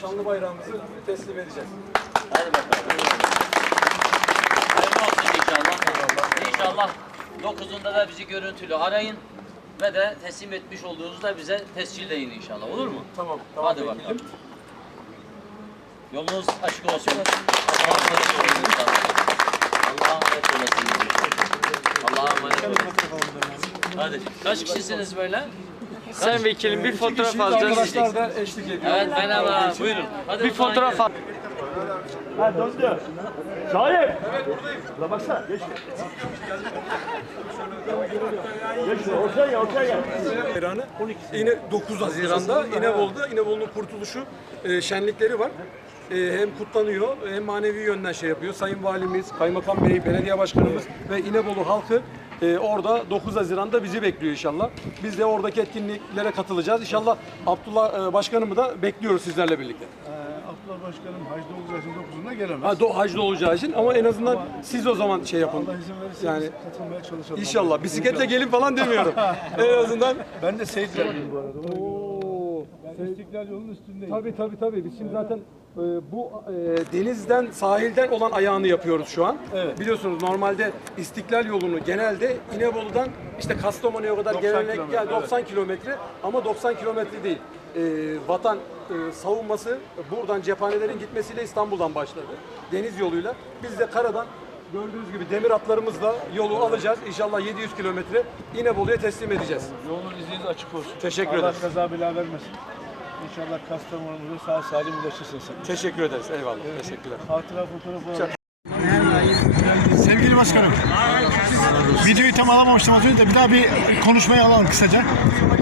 Şanlı bayrağımızı teslim edeceğiz. Hadi bakalım. Hayırlı olsun inşallah. İnşallah 9'unda da bizi görüntülü arayın ve de teslim etmiş olduğunuzda bize tescilleyin inşallah. Olur mu? Tamam. tamam Hadi bakalım. Yolunuz açık olsun. Allah'a emanet olun. Allah'a emanet olasınız. Allah'a emanet olun. Hadi. Kaç kişisiniz böyle? Sen vekilim bir fotoğraf Şimdi alacağız. arkadaşlar da eşlik ediyor. Evet merhaba. Buyurun. Hadi Bir fotoğraf al. Ha döndü. Şahip. Evet buradayım. La baksana geç. Geç ortaya gel ortaya gel. Bayrağını yine 9 Haziran'da İnebolu'da İnebolu'nun kurtuluşu e, şenlikleri var. E, hem kutlanıyor hem manevi yönden şey yapıyor. Sayın Valimiz, Kaymakam Bey, Belediye Başkanımız ve İnebolu halkı e, orada 9 Haziran'da bizi bekliyor inşallah. Biz de oradaki etkinliklere katılacağız. İnşallah Abdullah e, Başkanımı da bekliyoruz sizlerle birlikte. Abdullah Başkanım hacda olacağı için 9'unda gelemez. Ha, do, hacda olacağı için ama en azından siz o zaman şey yapın. Allah izin verirse Yani biz katılmaya çalışalım. İnşallah. Bisikletle gelin falan demiyorum. en azından. Ben de Seyit Canlıyım bu arada. Oo. Ben İstiklal yolunun üstündeyim. Tabii tabii tabii. Biz şimdi zaten bu e, denizden, sahilden olan ayağını yapıyoruz şu an. Evet. Biliyorsunuz normalde İstiklal yolunu genelde İnebolu'dan işte Kastamonu'ya kadar 90 gelenek kilometre, yani 90 kilometre ama 90 kilometre değil. E, vatan e, savunması buradan cephanelerin gitmesiyle İstanbul'dan başladı. Deniz yoluyla. Biz de karadan gördüğünüz gibi demir atlarımızla yolu alacağız. İnşallah 700 kilometre İnebolu'ya teslim edeceğiz. Yolun izniniz açık olsun. Teşekkür Allah ederiz. kaza bela vermesin. İnşallah Kastamonu'muza sağ salim ulaşırsın sen. Teşekkür ederiz. Eyvallah. Teşekkürler. Hatıra fotoğrafı var. Sevgili başkanım, videoyu tam alamamıştım az önce de bir daha bir konuşmayı alalım kısaca.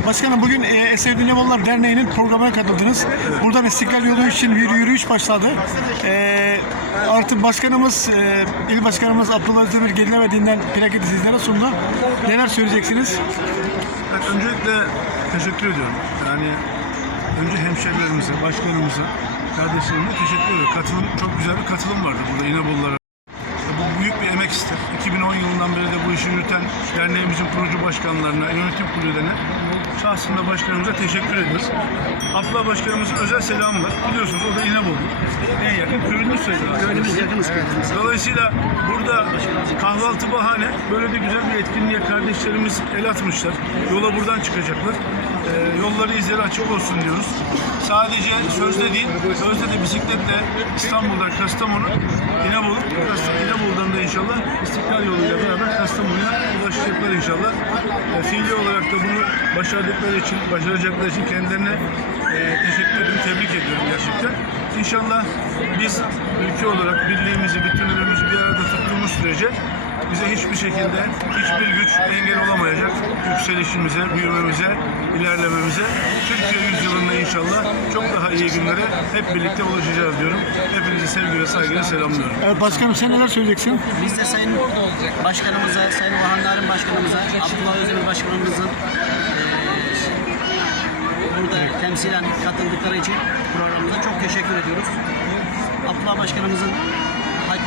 Başkanım bugün e, Eser Dünyamoğullar Derneği'nin programına katıldınız. Buradan İstiklal Yolu için bir yürüyüş başladı. E, artık başkanımız, e, il başkanımız Abdullah Özdemir gelinemediğinden plaketi sizlere sundu. Neler söyleyeceksiniz? Evet, öncelikle teşekkür ediyorum. Yani önce hemşerilerimize, başkanımıza, kardeşlerime teşekkür ediyorum. Katılım, çok güzel bir katılım vardı burada İnebolulara. Bu büyük bir emek ister. 2010 yılından beri de bu işi yürüten derneğimizin kurucu başkanlarına, yönetim kurullarına şahsında başkanımıza teşekkür ediyoruz. Abdullah başkanımızın özel selamı var. Biliyorsunuz o da İnebolu. En yakın köyümüz sayılır. Köyümüz yakınız Dolayısıyla burada kahvaltı bahane böyle bir güzel bir etkinliğe kardeşlerimiz el atmışlar. Yola buradan çıkacaklar. Ee, yolları izleri açık olsun diyoruz. Sadece sözde değil, sözde de bisikletle İstanbul'dan Kastamonu, İnebolu, Kastamonu, İnebolu'dan da inşallah İstiklal yoluyla beraber Kastamonu'ya ulaşacaklar inşallah. E, fiili olarak da bunu başardıkları için, başaracakları için kendilerine e, teşekkür ediyorum, tebrik ediyorum gerçekten. İnşallah biz ülke olarak birliğimizi, bütünlüğümüzü bir arada tuttuğumuz sürece bize hiçbir şekilde hiçbir güç engel olamayacak yükselişimize, büyümemize, ilerlememize. Türkiye yüzyılında inşallah çok daha iyi günlere hep birlikte ulaşacağız diyorum. Hepinizi sevgiyle, saygıyla selamlıyorum. Evet başkanım sen neler söyleyeceksin? Biz de Sayın Başkanımıza, Sayın Orhan Narin Başkanımıza, Abdullah Özdemir Başkanımızın eee, burada temsilen katıldıkları için programımıza çok teşekkür ediyoruz. Abdullah Başkanımızın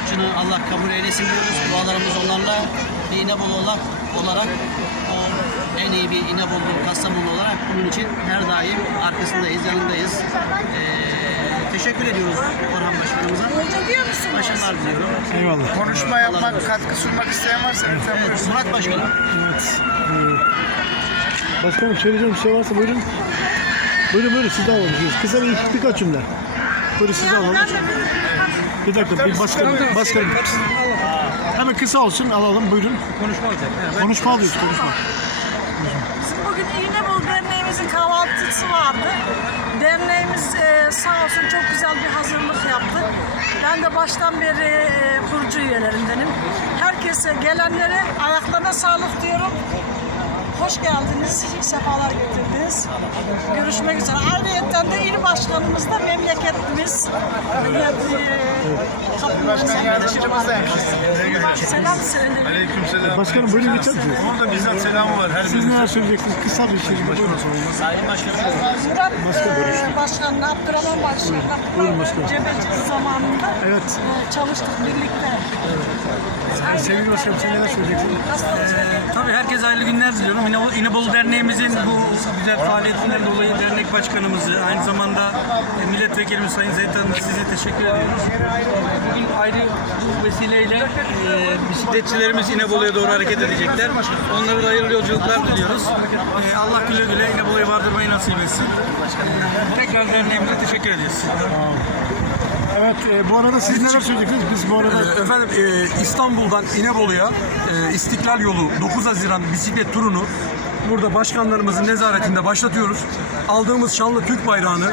haccını Allah kabul eylesin diyoruz. Dualarımız onlarla bir İnebolu olarak, olarak o en iyi bir İnebolu, Kastamonu olarak bunun için her daim arkasındayız, yanındayız. Eee, teşekkür ediyoruz Orhan Başkanımıza. Başarılar diliyorum. Eyvallah. Konuşma yapmak, katkı sunmak isteyen varsa lütfen Evet, buyursun. Murat Başkanım. Başkanım söyleyeceğim bir şey varsa buyurun. Buyurun buyurun siz de alalım. Kısa bir birkaç cümle. Buyurun siz de alalım. Bir dakika bir başkanım. Başkanım. Hemen kısa olsun alalım buyurun. Konuşma olacak. Konuşma alıyoruz konuşma. Bizim bugün İğnebolu Derneğimizin kahvaltısı vardı. Derneğimiz e, sağ olsun çok güzel bir hazırlık yaptı. Ben de baştan beri e, kurucu üyelerindenim. Herkese gelenlere ayaklarına sağlık diyorum. Hoş geldiniz, sefalar getirdiniz. Görüşmek üzere. Ayrıca de il başkanımız da memleketlimiz. E, kapımızın Yardımcımız da Selam. Başkanım buyurun geçer misiniz? Onun da bizzat selamı var her Siz neler söyleyeceksiniz? Kısa bir şey. Buyurun. Sayın Başkanım. Murat e, Başkan'la, Abdurrahman Başkan'la başkanım. Cebeci zamanında Evet. e, çalıştık birlikte. Sevgili başkanım sen neler söyleyeceksin? Kastamonu Tabii herkese hayırlı günler diliyorum. İnebolu, İnebolu Derneğimizin bu güzel faaliyetinden dolayı dernek başkanımızı, aynı zamanda e, milletvekilimiz Sayın Zeyt Hanım size teşekkür ediyoruz. Bugün ayrı bu vesileyle e, bisikletçilerimiz İnebolu'ya doğru hareket edecekler. Onlara da hayırlı yolculuklar diliyoruz. E, Allah güle güle İnebolu'ya vardırmayı nasip etsin. Tekrar derneğimize teşekkür ediyoruz. Evet e, bu arada siz neler söyleyeceksiniz? Biz bu arada Efendim e, İstanbul'dan İnebolu'ya e, İstiklal Yolu 9 Haziran bisiklet turunu burada başkanlarımızın nezaretinde başlatıyoruz. Aldığımız şanlı Türk bayrağını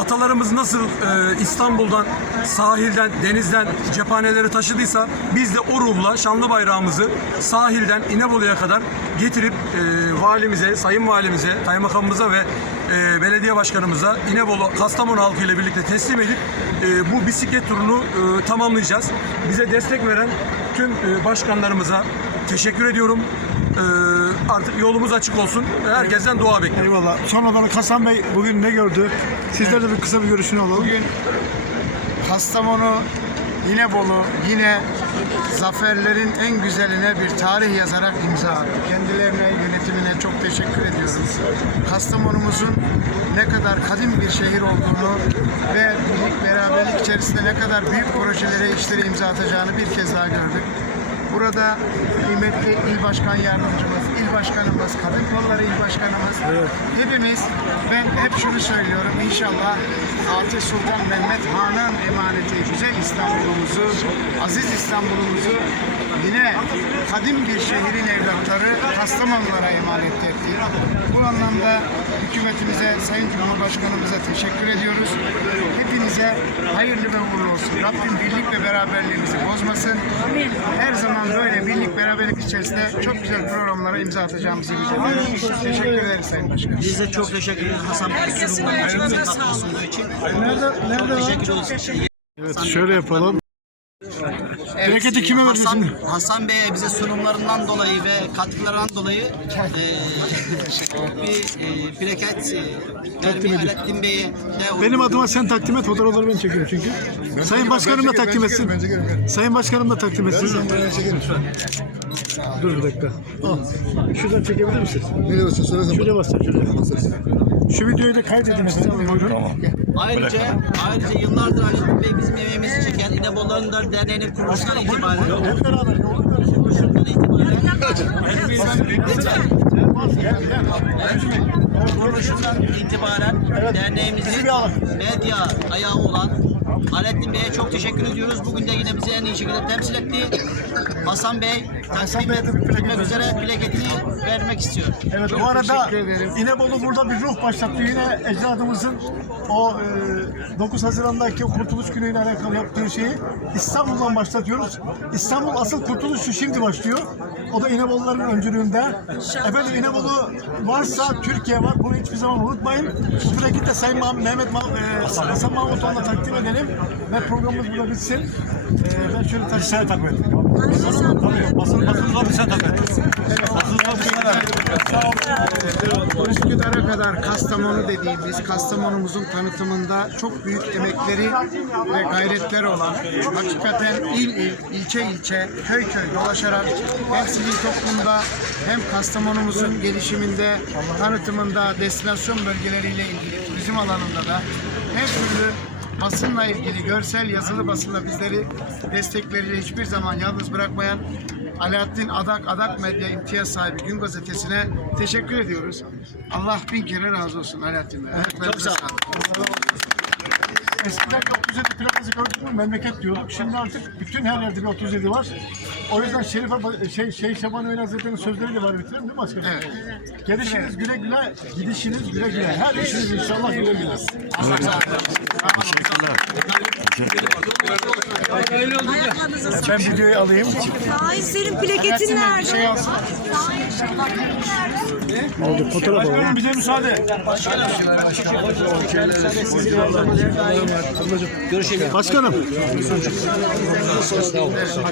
atalarımız nasıl e, İstanbul'dan, sahilden, denizden cephaneleri taşıdıysa biz de o ruhla şanlı bayrağımızı sahilden İnebolu'ya kadar getirip e, valimize, sayın valimize, kaymakamımıza ve e, belediye başkanımıza İnebolu, Kastamonu halkı ile birlikte teslim edip e, bu bisiklet turunu e, tamamlayacağız. Bize destek veren tüm e, başkanlarımıza teşekkür ediyorum. E, artık yolumuz açık olsun. Herkesten dua bekliyorum. eyvallah. Son olarak Hasan Bey bugün ne gördü? Sizler de bir kısa bir görüşünü alalım. Bugün Kastamonu, İnebolu yine zaferlerin en güzeline bir tarih yazarak imza attı. Kendilerine, yönetimine çok teşekkür ediyorum. Kastamonumuzun ne kadar kadim bir şehir olduğunu ve birlik beraberlik içerisinde ne kadar büyük projelere, işlere imza atacağını bir kez daha gördük. Burada kıymetli il başkan yardımcımız, il başkanımız, kadın kolları il başkanımız, hepimiz ben hep şunu söylüyorum inşallah Fatih Sultan Mehmet Han'ın emaneti güzel İstanbul'umuzu, aziz İstanbul'umuzu yine kadim bir şehrin evlatları Kastamonulara emanet etti. Bu anlamda hükümetimize, Sayın Cumhurbaşkanımıza teşekkür ediyoruz. Hepinize hayırlı ve uğurlu olsun. Rabbim birlik ve beraberliğimizi bozmasın. Her zaman böyle birlik beraberlik içerisinde çok güzel programlara imza atacağımızı biliyorum. Teşekkür ederiz Sayın Başkanım. Biz de çok teşekkür ederiz Hasan Bey katkı sunduğu için. Nerede, Çok nerede? teşekkür ederiz. Evet şöyle yapalım. Bereketi kime Hasan, vereceğiz? Hasan Bey'e bize sunumlarından dolayı ve katkılarından dolayı eee bir eee plaket vermeyi Alaaddin Bey'e de Benim adıma sen takdim et. Fotoğrafları ben çekiyorum çünkü. Sayın Başkanım da takdim etsin. Sayın Başkanım da takdim etsin. Dur bir dakika. Al. Şuradan çekebilir misin? Nereye basın? Söylesene. Şuraya basın. Şuraya. Şu videoyu da kaydedin efendim. Buyurun. Ayrıca, ayrıca yıllardır Alaaddin Bey bizim emeğimizi çeken İnebolu'nun da derneğinin kuruluşundan itibaren Hep beraber. kuruluşundan kuruluşundan itibaren derneğimizin medya ayağı olan Alaaddin Bey'e çok teşekkür ediyoruz. Bugün de yine bizi en iyi şekilde temsil etti. Hasan Bey takdim etmek üzere plaketini vermek istiyor. Evet bu arada İnebolu burada bir ruh başlattı. Yine ecdadımızın o e, 9 Haziran'daki o Kurtuluş Günü ile alakalı yaptığı şeyi İstanbul'dan başlatıyoruz. İstanbul asıl kurtuluşu şimdi başlıyor. O da İneboluların öncülüğünde. Efendim İnebolu varsa Türkiye var. Bunu hiçbir zaman unutmayın. Bu plaketi de Sayın Mah- Mehmet Mah- e, Hasan Mahmutoğlu'na takdim edelim. Ve programımız burada bitsin. E, ben şöyle takdim Sen et. Tabii basın basın tabii sen takdim et. Basın Üsküdar'a kadar Kastamonu dediğimiz Kastamonumuzun tanıtımında çok büyük emekleri ve gayretleri olan hakikaten il il, ilçe ilçe, köy köy dolaşarak hem sivil toplumda hem Kastamonumuzun gelişiminde, tanıtımında, destinasyon bölgeleriyle ilgili turizm alanında da her türlü basınla ilgili görsel yazılı basınla bizleri destekleriyle hiçbir zaman yalnız bırakmayan Alaaddin Adak Adak Medya imtiyaz sahibi Gün Gazetesi'ne teşekkür ediyoruz. Allah bin kere razı olsun Alaaddin Bey. Çok sağ olun. Eskiden bir 37 plakası gördük mü memleket diyorduk. Şimdi artık bütün her yerde bir 37 var. O yüzden Şerife Ba- şey, şey Şaban Öğün Hazretleri'nin sözleri de var bitirelim değil mi başkanım? Evet. Gelişiniz güle güle, gidişiniz güle güle. Her işiniz inşallah güle güle. Ben videoyu alayım. Ay senin plaketin nerede? Şey olsun. Aldık fotoğraf alalım. Bize müsaade. Başkanım.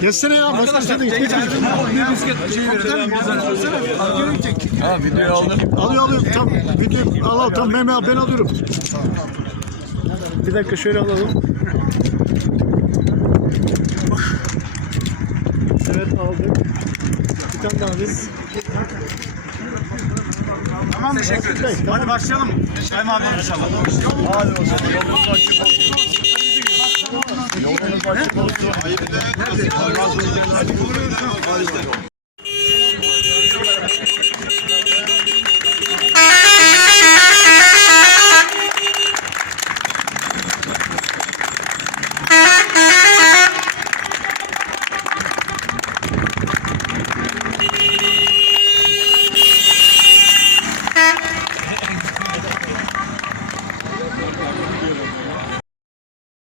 Geçsene ya. Başkanım sen de git. Bir bisiklet şeyi verelim. Ha videoyu aldım. Alıyor alıyor. Tamam. Video al al. Tamam Mehmet abi ben alıyorum. Bir dakika şöyle alalım. Evet aldık. Bir tane daha alayım. Tamam teşekkür ederiz. Hadi başlayalım. Sayın abi inşallah. Hadi o zaman yolunuz açık olsun. Hadi.